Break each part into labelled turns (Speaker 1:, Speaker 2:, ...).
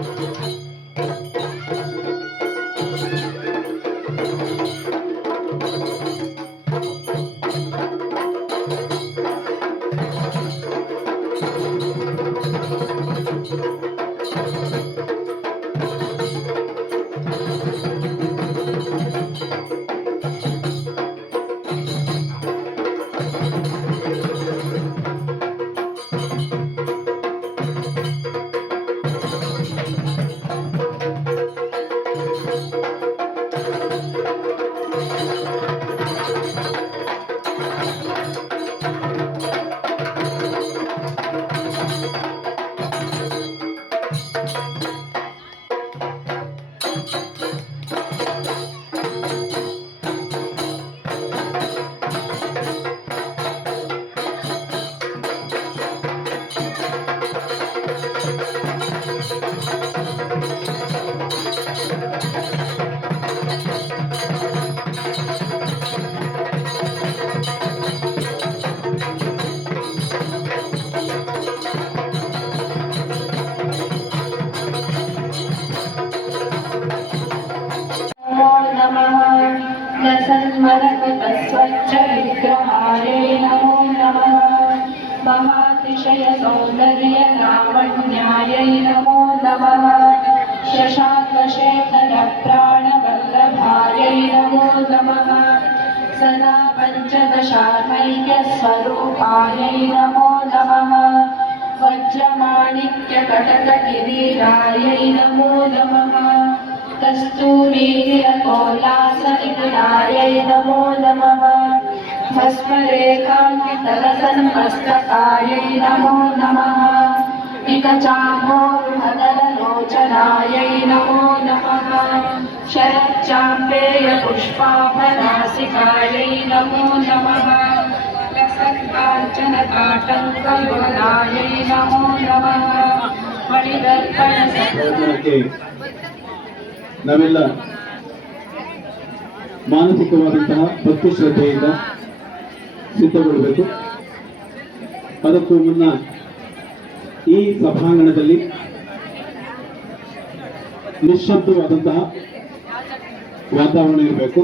Speaker 1: Thank you. लसन्मरकतस्वच्छविग्रहायै नमो नमः। महातिशयसौन्दर्यलावण्यायै नमो नमः। शशाङ्कशेखरप्राणवल्लभायै नमो नमः। सदा पञ्चदशार्मैक्यस्वरूपायै नमो नमः। वज्रमाणिक्यकटककिरीटायै नमो नमः। कस्तूरीकोल्लासनिपुणायै नमो नमः भस्मरेखाङ्कितरसन्मस्तकायै नमो नमः इकचामोरुहदलोचनायै नमो नमः शरच्चाम्पेयपुष्पाभनासिकायै नमो नमः लसत्काञ्चनकाटङ्कयुगलायै नमो नमः मणिदर्पण
Speaker 2: ಕಾರ್ಯಕ್ರಮಕ್ಕೆ ನಾವೆಲ್ಲ ಮಾನಸಿಕವಾದಂತಹ ಭಕ್ತಿ ಶ್ರದ್ಧೆಯಿಂದ ಸಿದ್ಧಗೊಳ್ಳಬೇಕು. ಅದಕ್ಕೂ ಮುನ್ನ ಈ ಸಭಾಂಗಣದಲ್ಲಿ ನಿಶ್ಶಬ್ದವಾದಂತಹ ವಾತಾವರಣ ಇರಬೇಕು.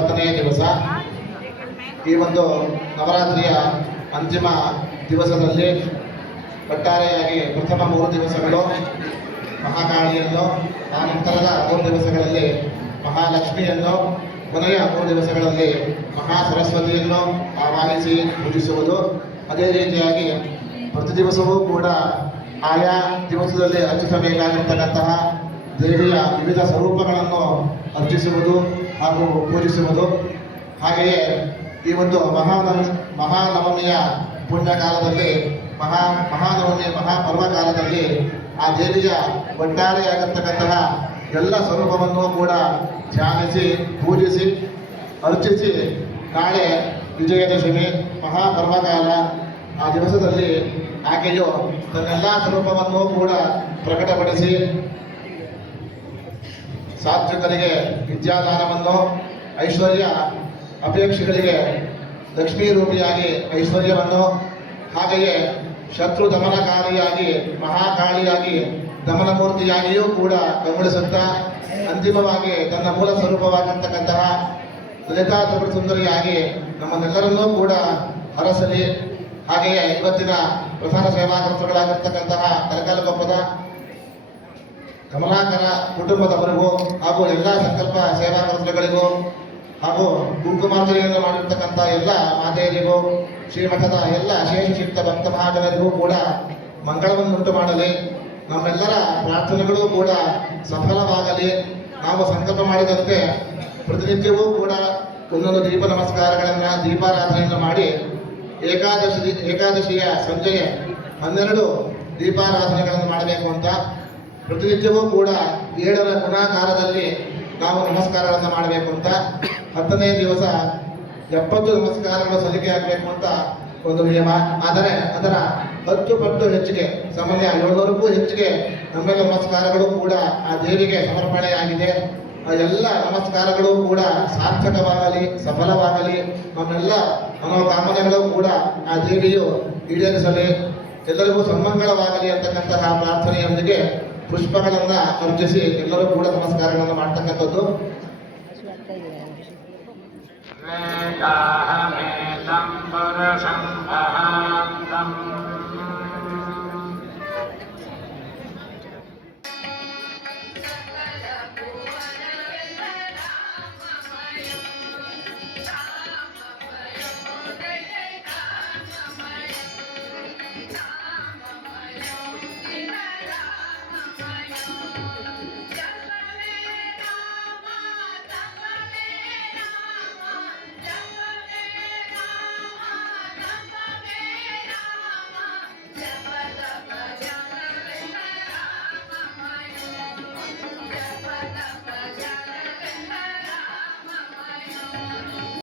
Speaker 3: ಒಂಬತ್ತನೆಯ ದಿವಸ ಈ ಒಂದು ನವರಾತ್ರಿಯ ಅಂತಿಮ ದಿವಸದಲ್ಲಿ ಒಟ್ಟಾರೆಯಾಗಿ ಪ್ರಥಮ ಮೂರು ದಿವಸಗಳು ಮಹಾಕಾಳಿಯನ್ನು ಆ ನಂತರದ ಮೂರು ದಿವಸಗಳಲ್ಲಿ ಮಹಾಲಕ್ಷ್ಮಿಯನ್ನು, ಕೊನೆಯ ಮೂರು ದಿವಸಗಳಲ್ಲಿ ಮಹಾ ಸರಸ್ವತಿಯನ್ನು ಆವಾಹಿಸಿ ಪೂಜಿಸುವುದು. ಅದೇ ರೀತಿಯಾಗಿ ಪ್ರತಿ ದಿವಸವೂ ಕೂಡ ಆಯಾ ದಿವಸದಲ್ಲಿ ಅರ್ಚಿಸಬೇಕಾಗಿರ್ತಕ್ಕಂತಹ ದೇವಿಯ ವಿವಿಧ ಸ್ವರೂಪಗಳನ್ನು ಅರ್ಚಿಸುವುದು. ಹಾಗೂ ಪೂಜಿಸುವುದು. ಹಾಗೆಯೇ ಈ ಒಂದು ಮಹಾನವಮಿ, ಮಹಾನವಮಿಯ ಪುಣ್ಯಕಾಲದಲ್ಲಿ, ಮಹಾ, ಮಹಾನವಮಿ ಮಹಾಪರ್ವ ಕಾಲದಲ್ಲಿ ಆ ದೇವಿಯ ಒಟ್ಟಾರೆಯಾಗಿರ್ತಕ್ಕಂತಹ ಎಲ್ಲ ಸ್ವರೂಪವನ್ನು ಕೂಡ ಧ್ಯಾನಿಸಿ, ಪೂಜಿಸಿ, ಅರ್ಚಿಸಿ ನಾಳೆ ವಿಜಯದಶಮಿ, ಮಹಾಪರ್ವಕಾಲ ಆ ದಿವಸದಲ್ಲಿ ಆಕೆಯು ತನ್ನೆಲ್ಲ ಸ್ವರೂಪವನ್ನು ಕೂಡ ಪ್ರಕಟಪಡಿಸಿ ಸಾತ್ವಿಕರಿಗೆ ವಿದ್ಯಾದಾನವನ್ನು ಐಶ್ವರ್ಯ ಅಪೇಕ್ಷೆಗಳಿಗೆ ಲಕ್ಷ್ಮೀ ರೂಪಿಯಾಗಿ ಐಶ್ವರ್ಯವನ್ನು ಹಾಗೆಯೇ ಶತ್ರು ದಮನಕಾರಿಯಾಗಿ, ಮಹಾಕಾಳಿಯಾಗಿ, ದಮನಮೂರ್ತಿಯಾಗಿಯೂ ಕೂಡ ಗಮನಿಸುತ್ತಾ ಅಂತಿಮವಾಗಿ ತನ್ನ ಮೂಲ ಸ್ವರೂಪವಾಗಿರ್ತಕ್ಕಂತಹ ಲಲಿತಾ ತ್ರಿಪುರ ಸುಂದರಿಯಾಗಿ ನಮ್ಮನ್ನೆಲ್ಲರನ್ನೂ ಕೂಡ ಹರಸಲಿ. ಹಾಗೆಯೇ ಇವತ್ತಿನ ಪ್ರಧಾನ ಸೇವಾಕರ್ತೃಗಳಾಗಿರ್ತಕ್ಕಂತಹ ಕರಕಾಲಗೊಪ್ಪದ ಕಮಲಾಕರ ಕುಟುಂಬದವರಿಗೂ ಹಾಗೂ ಎಲ್ಲ ಸಂಕಲ್ಪ ಸೇವಾ ಕೇಂದ್ರಗಳಿಗೂ ಹಾಗೂ ಕುಂಕುಮಾರ್ಚನೆಯನ್ನು ಮಾಡಿರ್ತಕ್ಕಂಥ ಎಲ್ಲ ಮಾತೆಯರಿಗೂ, ಶ್ರೀಮಠದ ಎಲ್ಲ ಶೇಷಶಿಕ್ತ ಭಕ್ತ ಮಹಾಜನರಿಗೂ ಕೂಡ ಮಂಗಳವನ್ನುಂಟು ಮಾಡಲಿ. ನಮ್ಮೆಲ್ಲರ ಪ್ರಾರ್ಥನೆಗಳು ಕೂಡ ಸಫಲವಾಗಲಿ. ನಾವು ಸಂಕಲ್ಪ ಮಾಡಿದಂತೆ ಪ್ರತಿನಿತ್ಯವೂ ಕೂಡ ಒಂದೊಂದು ದೀಪ ನಮಸ್ಕಾರಗಳನ್ನು, ದೀಪಾರಾಧನೆಯನ್ನು ಮಾಡಿ ಏಕಾದಶಿ, ಏಕಾದಶಿಯ ಸಂಜೆಗೆ ಹನ್ನೆರಡು ದೀಪಾರಾಧನೆಗಳನ್ನು ಮಾಡಬೇಕು ಅಂತ ಪ್ರತಿನಿತ್ಯವೂ ಕೂಡ ಏಳರ ಗುಣಾಕಾರದಲ್ಲಿ ನಾವು ನಮಸ್ಕಾರಗಳನ್ನು ಮಾಡಬೇಕು ಅಂತ ಹತ್ತನೇ ದಿವಸ ಎಪ್ಪತ್ತು ನಮಸ್ಕಾರಗಳು ಸಲ್ಲಿಕೆ ಆಗಬೇಕು ಅಂತ ಒಂದು ನಿಯಮ. ಆದರೆ ಅದರ ಹತ್ತು ಪಟ್ಟು ಹೆಚ್ಚಿಗೆ ಸಮಯ ಏಳುವರೆಗೂ ಹೆಚ್ಚಿಗೆ ನಮ್ಮೆಲ್ಲ ನಮಸ್ಕಾರಗಳು ಕೂಡ ಆ ದೇವಿಗೆ ಸಮರ್ಪಣೆಯಾಗಿದೆ. ಆ ಎಲ್ಲ ನಮಸ್ಕಾರಗಳು ಕೂಡ ಸಾರ್ಥಕವಾಗಲಿ, ಸಫಲವಾಗಲಿ, ನಮ್ಮೆಲ್ಲ ಮನೋಕಾಮನೆಗಳು ಕೂಡ ಆ ದೇವಿಯು ಈಡೇರಿಸಲಿ, ಎಲ್ಲರಿಗೂ ಸನ್ಮಂಗಳವಾಗಲಿ ಅಂತಕ್ಕಂತಹ ಪ್ರಾರ್ಥನೆಯೊಂದಿಗೆ ಪುಷ್ಪಗಳನ್ನ ಅರ್ಜಿಸಿ ಎಲ್ಲರೂ ಕೂಡ ನಮಸ್ಕಾರಗಳನ್ನು ಮಾಡ್ತಕ್ಕಂಥದ್ದು
Speaker 4: ಸಂಭವ